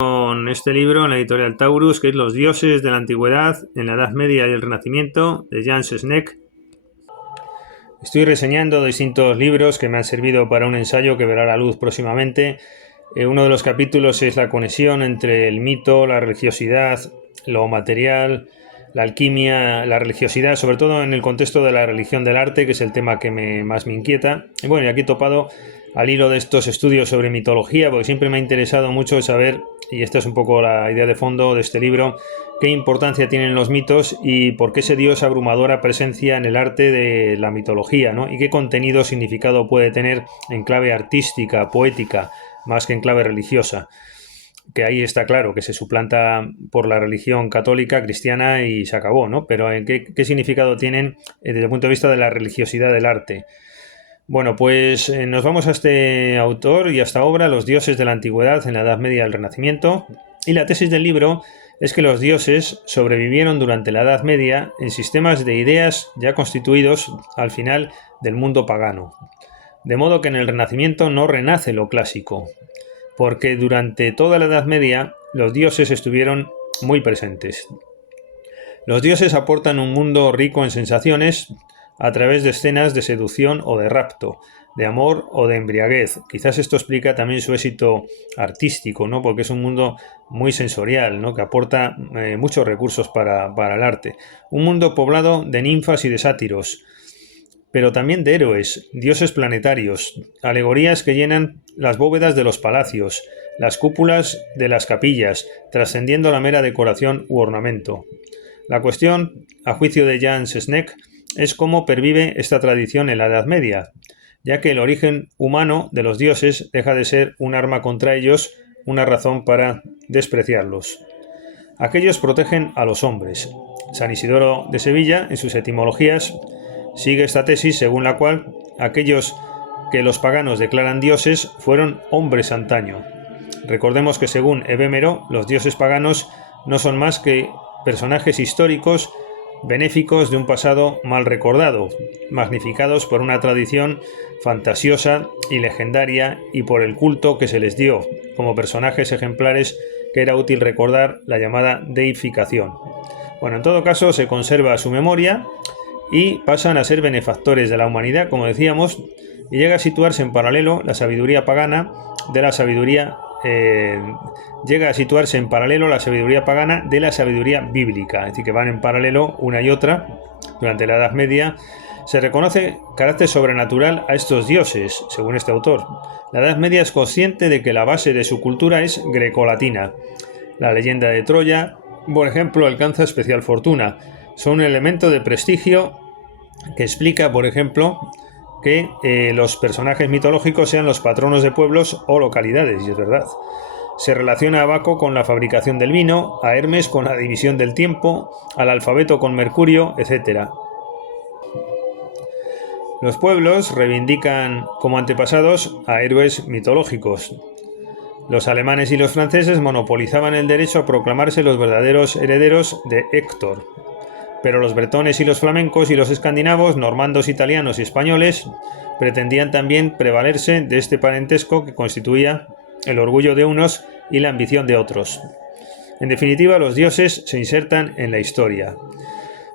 Con este libro en la editorial Taurus, que es Los dioses de la antigüedad en la Edad Media y el Renacimiento, de Jan Sneck. Estoy reseñando distintos libros que me han servido para un ensayo que verá la luz próximamente. Uno de los capítulos es la conexión entre el mito, la religiosidad, lo material, la alquimia, la religiosidad, sobre todo en el contexto de la religión del arte, que es el tema que más me inquieta. Y bueno, y aquí he topado al hilo de estos estudios sobre mitología, porque siempre me ha interesado mucho saber, y esta es un poco la idea de fondo de este libro, qué importancia tienen los mitos y por qué se dio esa abrumadora presencia en el arte de la mitología, ¿no? Y qué contenido, significado puede tener en clave artística, poética, más que en clave religiosa, que ahí está claro que se suplanta por la religión católica, cristiana y se acabó, ¿no? Pero ¿qué significado tienen desde el punto de vista de la religiosidad del arte? Bueno, pues nos vamos a este autor y a esta obra, Los dioses de la antigüedad en la Edad Media y el Renacimiento, y la tesis del libro es que los dioses sobrevivieron durante la Edad Media en sistemas de ideas ya constituidos al final del mundo pagano. De modo que en el Renacimiento no renace lo clásico, porque durante toda la Edad Media los dioses estuvieron muy presentes. Los dioses aportan un mundo rico en sensaciones a través de escenas de seducción o de rapto, de amor o de embriaguez. Quizás esto explica también su éxito artístico, ¿no? Porque es un mundo muy sensorial, ¿no? Que aporta muchos recursos para el arte. Un mundo poblado de ninfas y de sátiros, pero también de héroes, dioses planetarios, alegorías que llenan las bóvedas de los palacios, las cúpulas de las capillas, trascendiendo la mera decoración u ornamento. La cuestión, a juicio de Jan Sneck, es cómo pervive esta tradición en la Edad Media, ya que el origen humano de los dioses deja de ser un arma contra ellos, una razón para despreciarlos. Aquellos protegen a los hombres. San Isidoro de Sevilla, en sus etimologías, sigue esta tesis según la cual aquellos que los paganos declaran dioses fueron hombres antaño. Recordemos que según Evhémero, los dioses paganos no son más que personajes históricos benéficos de un pasado mal recordado, magnificados por una tradición fantasiosa y legendaria y por el culto que se les dio, como personajes ejemplares que era útil recordar, la llamada deificación. Bueno, en todo caso se conserva su memoria y pasan a ser benefactores de la humanidad, como decíamos, y llega a situarse en paralelo la sabiduría pagana de la sabiduría pagana de la sabiduría bíblica, es decir, que van en paralelo una y otra. Durante la Edad Media se reconoce carácter sobrenatural a estos dioses, según este autor. La Edad Media es consciente de que la base de su cultura es grecolatina. La leyenda de Troya, por ejemplo, alcanza especial fortuna. Son un elemento de prestigio que explica, por ejemplo, que los personajes mitológicos sean los patronos de pueblos o localidades, y es verdad. Se relaciona a Baco con la fabricación del vino, a Hermes con la división del tiempo, al alfabeto con Mercurio, etc. Los pueblos reivindican como antepasados a héroes mitológicos. Los alemanes y los franceses monopolizaban el derecho a proclamarse los verdaderos herederos de Héctor. Pero los bretones y los flamencos y los escandinavos, normandos, italianos y españoles pretendían también prevalerse de este parentesco que constituía el orgullo de unos y la ambición de otros. En definitiva, los dioses se insertan en la historia.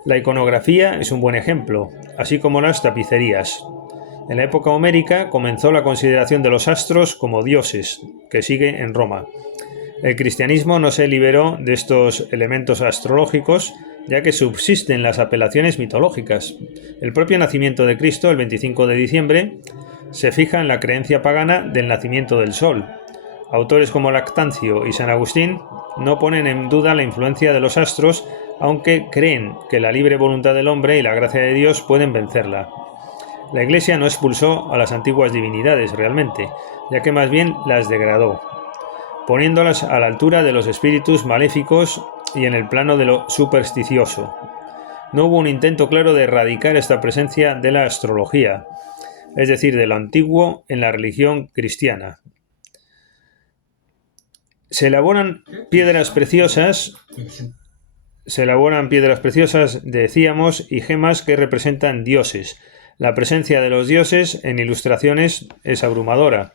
La iconografía es un buen ejemplo, así como las tapicerías. En la época homérica comenzó la consideración de los astros como dioses, que sigue en Roma. El cristianismo no se liberó de estos elementos astrológicos, ya que subsisten las apelaciones mitológicas. El propio nacimiento de Cristo, el 25 de diciembre, se fija en la creencia pagana del nacimiento del sol. Autores como Lactancio y San Agustín no ponen en duda la influencia de los astros, aunque creen que la libre voluntad del hombre y la gracia de Dios pueden vencerla. La Iglesia no expulsó a las antiguas divinidades realmente, ya que más bien las degradó, poniéndolas a la altura de los espíritus maléficos y en el plano de lo supersticioso. No hubo un intento claro de erradicar esta presencia de la astrología, es decir, de lo antiguo en la religión cristiana. Se elaboran piedras preciosas, decíamos, y gemas que representan dioses. La presencia de los dioses en ilustraciones es abrumadora.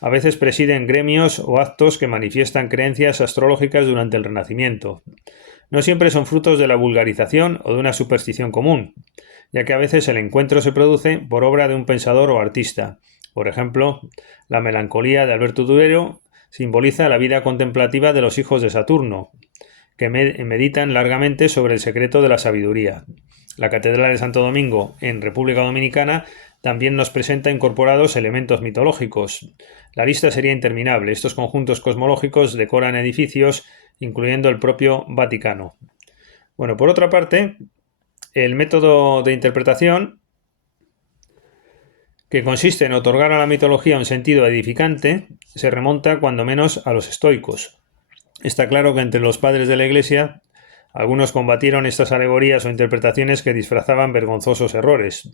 A veces presiden gremios o actos que manifiestan creencias astrológicas durante el Renacimiento. No siempre son frutos de la vulgarización o de una superstición común, ya que a veces el encuentro se produce por obra de un pensador o artista. Por ejemplo, la melancolía de Alberto Durero simboliza la vida contemplativa de los hijos de Saturno, que meditan largamente sobre el secreto de la sabiduría. La Catedral de Santo Domingo, en República Dominicana, también nos presenta incorporados elementos mitológicos. La lista sería interminable. Estos conjuntos cosmológicos decoran edificios, incluyendo el propio Vaticano. Bueno, por otra parte, el método de interpretación, que consiste en otorgar a la mitología un sentido edificante, se remonta cuando menos a los estoicos. Está claro que entre los padres de la Iglesia, algunos combatieron estas alegorías o interpretaciones que disfrazaban vergonzosos errores.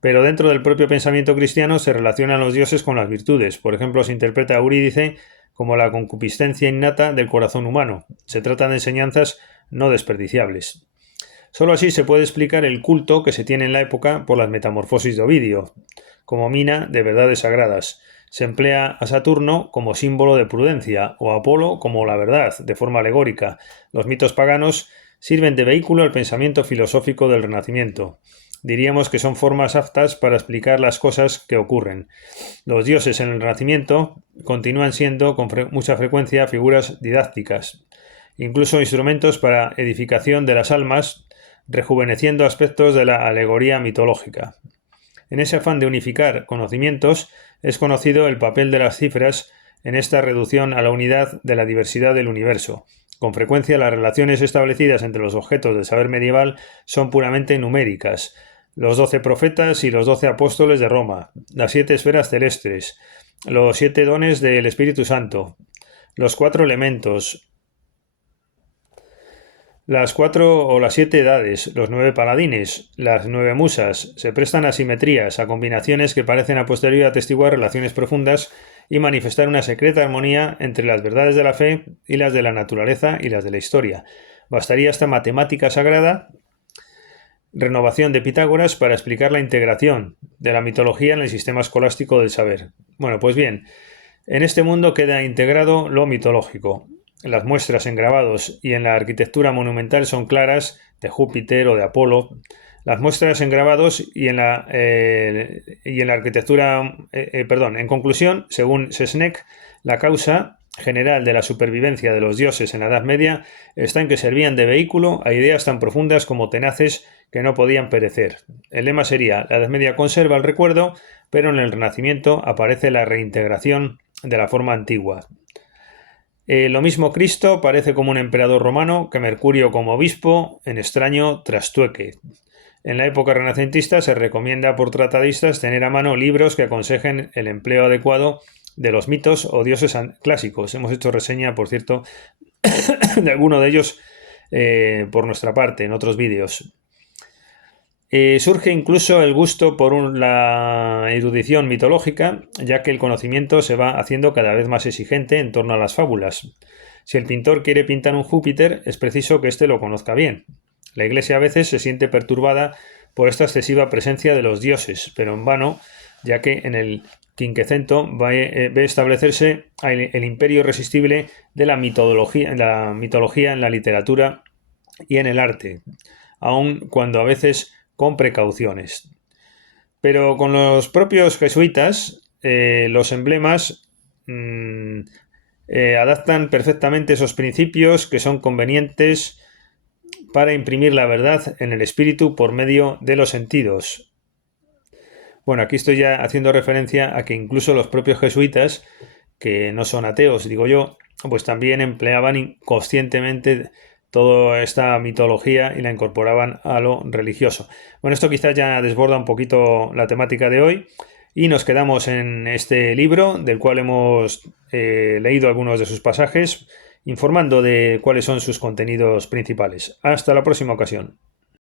Pero dentro del propio pensamiento cristiano se relacionan los dioses con las virtudes. Por ejemplo, se interpreta a Eurídice como la concupiscencia innata del corazón humano. Se trata de enseñanzas no desperdiciables. Solo así se puede explicar el culto que se tiene en la época por las metamorfosis de Ovidio, como mina de verdades sagradas. Se emplea a Saturno como símbolo de prudencia o a Apolo como la verdad, de forma alegórica. Los mitos paganos sirven de vehículo al pensamiento filosófico del Renacimiento. Diríamos que son formas aptas para explicar las cosas que ocurren. Los dioses en el Renacimiento continúan siendo con mucha frecuencia figuras didácticas, incluso instrumentos para edificación de las almas, rejuveneciendo aspectos de la alegoría mitológica. En ese afán de unificar conocimientos, es conocido el papel de las cifras en esta reducción a la unidad de la diversidad del universo. Con frecuencia, las relaciones establecidas entre los objetos del saber medieval son puramente numéricas. Los 12 profetas y los 12 apóstoles de Roma, las 7 esferas celestes, los 7 dones del Espíritu Santo, los 4 elementos, las 4 o las 7 edades, los 9 paladines, las 9 musas, se prestan a simetrías, a combinaciones que parecen a posteriori atestiguar relaciones profundas y manifestar una secreta armonía entre las verdades de la fe y las de la naturaleza y las de la historia. Bastaría esta matemática sagrada, renovación de Pitágoras, para explicar la integración de la mitología en el sistema escolástico del saber. Bueno, pues bien, en este mundo queda integrado lo mitológico. Las muestras en grabados y en la arquitectura monumental son claras, de Júpiter o de Apolo. Las muestras en grabados y en la arquitectura... En conclusión, según Sesneck, la causa general de la supervivencia de los dioses en la Edad Media está en que servían de vehículo a ideas tan profundas como tenaces que no podían perecer. El lema sería: la Edad Media conserva el recuerdo, pero en el Renacimiento aparece la reintegración de la forma antigua. Lo mismo Cristo parece como un emperador romano que Mercurio como obispo, en extraño trastueque. En la época renacentista se recomienda por tratadistas tener a mano libros que aconsejen el empleo adecuado de los mitos o dioses clásicos. Hemos hecho reseña, por cierto, de alguno de ellos por nuestra parte en otros vídeos. Surge incluso el gusto por la erudición mitológica, ya que el conocimiento se va haciendo cada vez más exigente en torno a las fábulas. Si el pintor quiere pintar un Júpiter, es preciso que éste lo conozca bien. La Iglesia a veces se siente perturbada por esta excesiva presencia de los dioses, pero en vano, ya que en el Quinquecento ve establecerse el imperio irresistible de la mitología en la literatura y en el arte, aun cuando a veces con precauciones. Pero con los propios jesuitas, los emblemas adaptan perfectamente esos principios que son convenientes para imprimir la verdad en el espíritu por medio de los sentidos. Bueno, aquí estoy ya haciendo referencia a que incluso los propios jesuitas, que no son ateos, digo yo, pues también empleaban conscientemente toda esta mitología y la incorporaban a lo religioso. Bueno, esto quizás ya desborda un poquito la temática de hoy y nos quedamos en este libro del cual hemos leído algunos de sus pasajes, informando de cuáles son sus contenidos principales. Hasta la próxima ocasión.